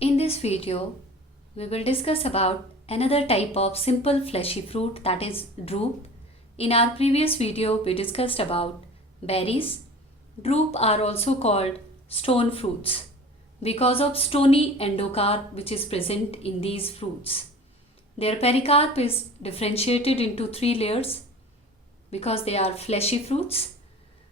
In this video, we will discuss about another type of simple fleshy fruit, that is drupe. In our previous video, we discussed about berries. Drupe are also called stone fruits because of stony endocarp which is present in these fruits. Their pericarp is differentiated into three layers because they are fleshy fruits.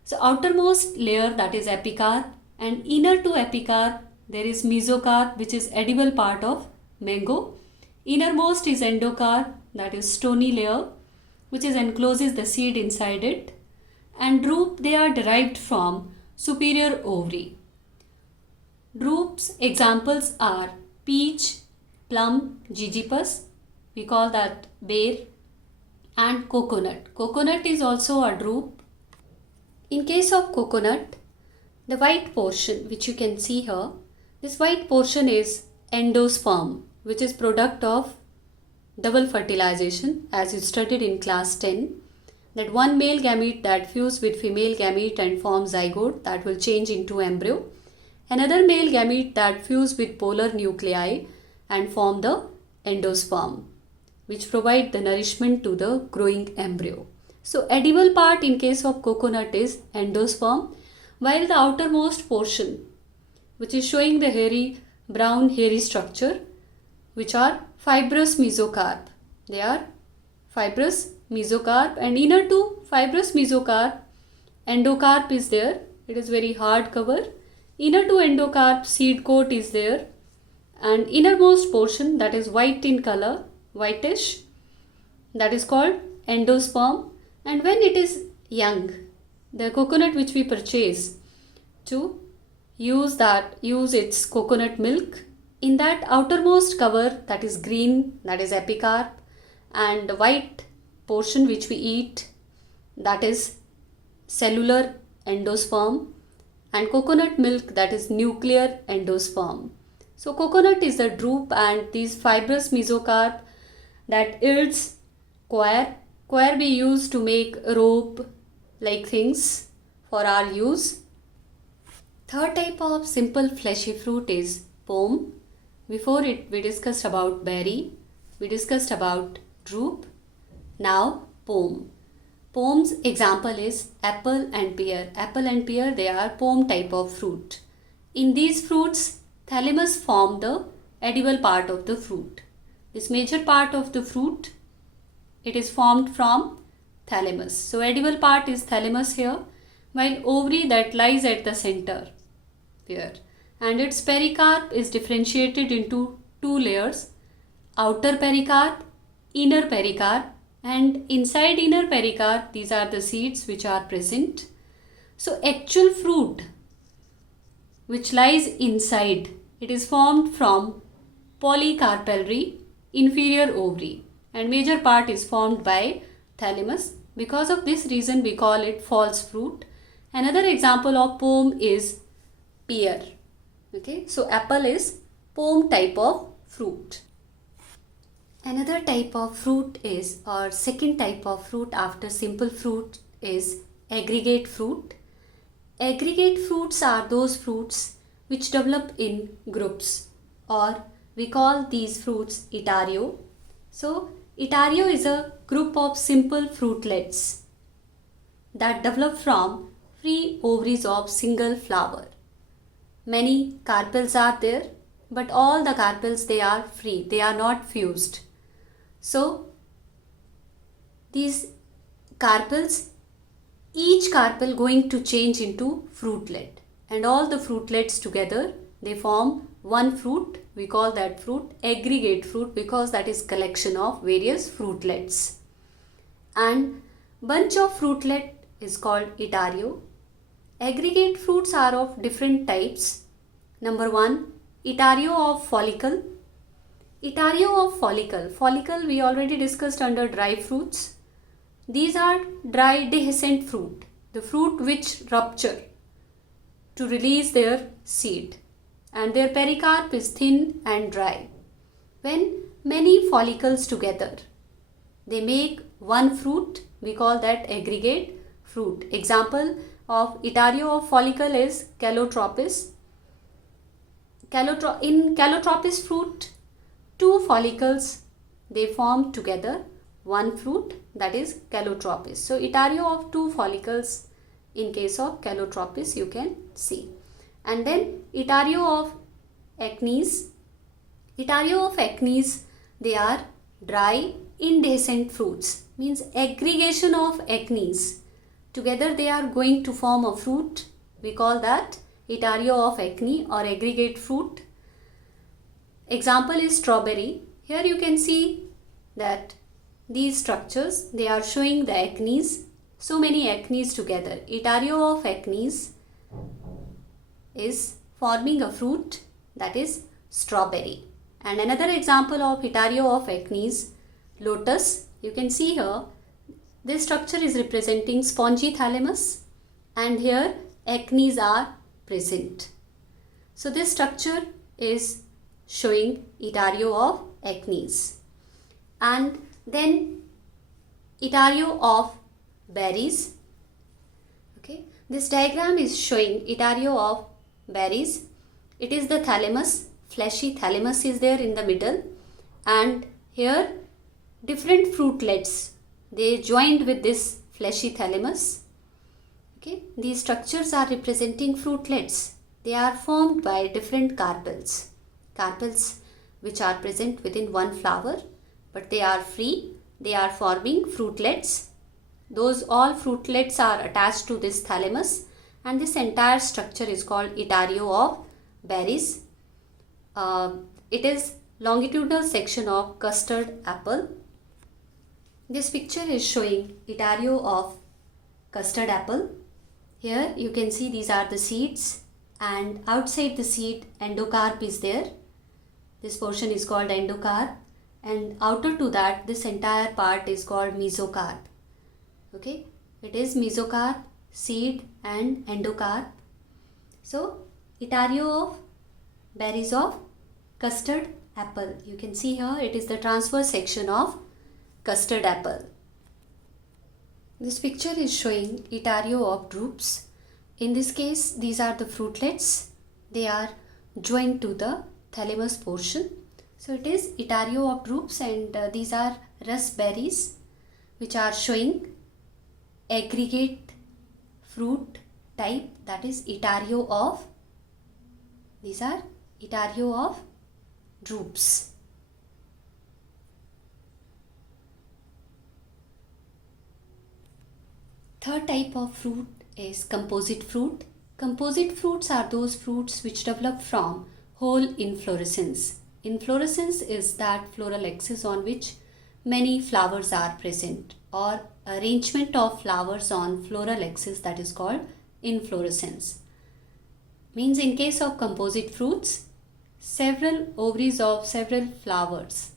So outermost layer, that is epicarp, and inner to epicarp there is mesocarp, which is edible part of mango. Innermost is endocarp, that is stony layer, which is encloses the seed inside it. And drupe, they are derived from superior ovary. Drupe's examples are peach, plum, jejipus, we call that bear, and coconut. Coconut is also a drupe. In case of coconut, the white portion which you can see here, this white portion is endosperm, which is product of double fertilization, as you studied in class 10, that one male gamete that fuse with female gamete and form zygote that will change into embryo, another male gamete that fuse with polar nuclei and form the endosperm, which provide the nourishment to the growing embryo. So edible part in case of coconut is endosperm, while the outermost portion, which is showing the hairy, brown hairy structure, which are fibrous mesocarp. They are fibrous mesocarp, and inner to fibrous mesocarp, endocarp is there. It is very hard cover. Inner to endocarp, seed coat is there, and innermost portion, that is white in color, whitish, that is called endosperm. And when it is young, the coconut which we purchase to use its coconut milk, in that outermost cover, that is green, that is epicarp, and the white portion which we eat, that is cellular endosperm, and coconut milk, that is nuclear endosperm. So coconut is the drupe, and these fibrous mesocarp that yields coir. Coir we use to make rope like things for our use. Third type of simple fleshy fruit is pome. Before it we discussed about berry, we discussed about drupe. Now pome. Pome's example is apple and pear. Apple and pear, they are pome type of fruit. In these fruits, thalamus form the edible part of the fruit. This major part of the fruit, it is formed from thalamus. So edible part is thalamus here, while ovary that lies at the center here. And its pericarp is differentiated into two layers, outer pericarp, inner pericarp, and inside inner pericarp these are the seeds which are present. So actual fruit which lies inside, it is formed from polycarpellary inferior ovary, and major part is formed by thalamus. Because of this reason we call it false fruit. Another example of pome is pear. Okay, so apple is pome type of fruit. Another type of fruit is, or second type of fruit after simple fruit, is aggregate fruit. Aggregate fruits are those fruits which develop in groups, or we call these fruits itario. So itario is a group of simple fruitlets that develop from free ovaries of single flower. Many carpels are there, but all the carpels, they are free, they are not fused. So these carpels, each carpel going to change into fruitlet, and all the fruitlets together they form one fruit. We call that fruit aggregate fruit because that is collection of various fruitlets. And bunch of fruitlet is called itario. Aggregate fruits are of different types. Number one, itario of follicle. Itario of follicle. Follicle we already discussed under dry fruits. These are dry dehiscent fruit, the fruit which rupture to release their seed, and their pericarp is thin and dry. When many follicles together, they make one fruit, we call that aggregate fruit. Example of itario of follicle is calotropis. in Calotropis fruit, two follicles, they form together one fruit, that is Calotropis. So Itario of two follicles in case of Calotropis you can see. And then Itario of Acnes. Itario of Acnes, they are dry indehiscent fruits, means aggregation of acnes. Together they are going to form a fruit. We call that Itario of acne or aggregate fruit. Example is strawberry. Here you can see that these structures, they are showing the acnes, so many acnes together. Itario of acnes is forming a fruit, that is strawberry. And another example of Itario of acnes, lotus. You can see here, this structure is representing spongy thalamus and here acnes are present. So this structure is showing Itario of acnes. And then Itario of berries. Okay, this diagram is showing Itario of berries. It is the thalamus, fleshy thalamus is there in the middle, and here different fruitlets, they joined with this fleshy thalamus. Okay, these structures are representing fruitlets. They are formed by different carpels which are present within one flower, but they are free. They are forming fruitlets. Those all fruitlets are attached to this thalamus, and this entire structure is called Itario of berries. It is longitudinal section of custard apple. This picture is showing Itario of custard apple. Here you can see these are the seeds, and outside the seed endocarp is there. This portion is called endocarp, and outer to that this entire part is called mesocarp. Okay, it is mesocarp, seed and endocarp. So Itario of berries of custard apple. You can see here it is the transverse section of custard apple. This picture is showing Itario of drupes. In this case, these are the fruitlets. They are joined to the thalamus portion. So it is Itario of drupes, and these are raspberries which are showing aggregate fruit type, that is Itario of, these are Itario of drupes. Third type of fruit is composite fruit. Composite fruits are those fruits which develop from whole inflorescence. Inflorescence is that floral axis on which many flowers are present, or arrangement of flowers on floral axis, that is called inflorescence. Means in case of composite fruits, several ovaries of several flowers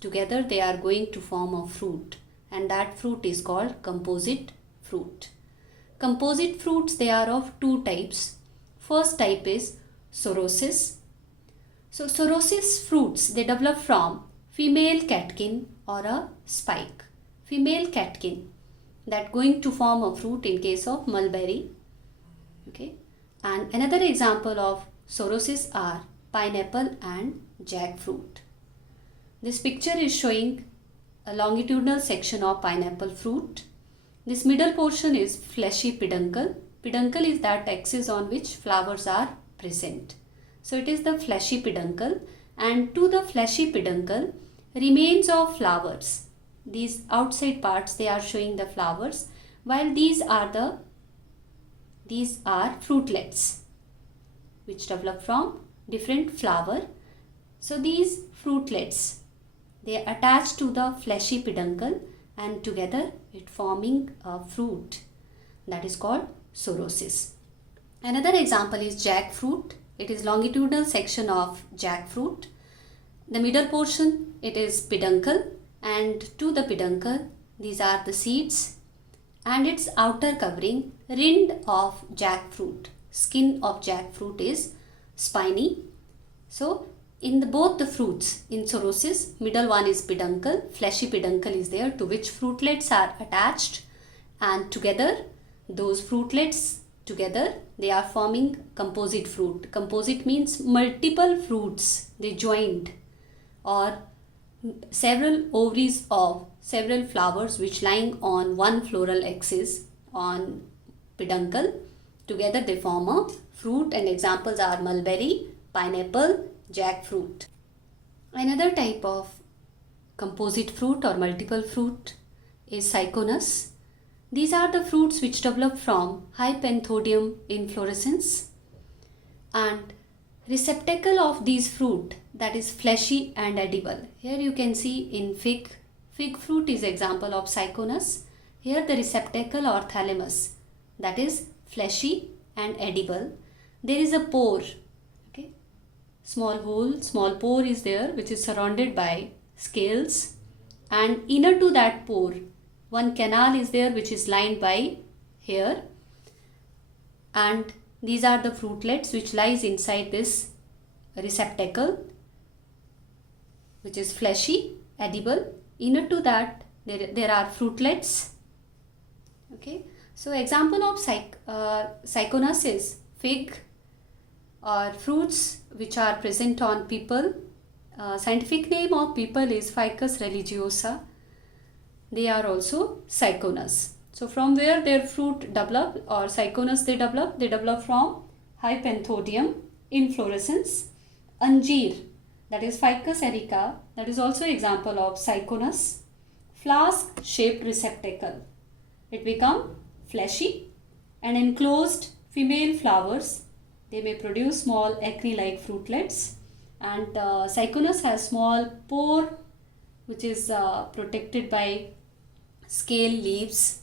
together they are going to form a fruit, and that fruit is called composite fruit. Composite fruits, they are of two types. First type is sorosis. So sorosis fruits, they develop from female catkin or a spike. Female catkin that going to form a fruit in case of mulberry. Okay, and another example of sorosis are pineapple and jackfruit. This picture is showing a longitudinal section of pineapple fruit. This middle portion is fleshy peduncle. Peduncle is that axis on which flowers are present. So it is the fleshy peduncle, and to the fleshy peduncle remains of flowers. These outside parts, they are showing the flowers, while these are fruitlets which develop from different flower. So these fruitlets, they attach to the fleshy peduncle, and together it forming a fruit, that is called sorosis. Another example is jackfruit. It is longitudinal section of jackfruit. The middle portion, it is peduncle, and to the peduncle these are the seeds, and its outer covering, rind of jackfruit, skin of jackfruit is spiny. So in both the fruits, in sorosis, middle one is peduncle, fleshy peduncle is there to which fruitlets are attached, and together those fruitlets Together they are forming composite fruit. Composite means multiple fruits they joined, or several ovaries of several flowers which lying on one floral axis on peduncle. Together they form a fruit, and examples are mulberry, pineapple, jackfruit. Another type of composite fruit or multiple fruit is Cyconus. These are the fruits which develop from Hypanthodium inflorescence, and receptacle of these fruit, that is fleshy and edible. Here you can see in fig fruit is example of Cyconus. Here the receptacle or thalamus, that is fleshy and edible. There is a pore, okay, small hole, small pore is there which is surrounded by scales, and inner to that pore one canal is there which is lined by hair, and these are the fruitlets which lies inside this receptacle which is fleshy, edible. Inner to that there are fruitlets. Okay, so example of Cyconus is fig, or fruits which are present on people. Scientific name of people is Ficus religiosa. They are also Cyconus. So from where their fruit develop, or Cyconus they develop from Hypanthodium inflorescence. Anjeer, that is Ficus erica, that is also example of Cyconus. Flask shaped receptacle, it become fleshy and enclosed female flowers. They may produce small acne like fruitlets, and Cyconus has small pore which is protected by scale leaves.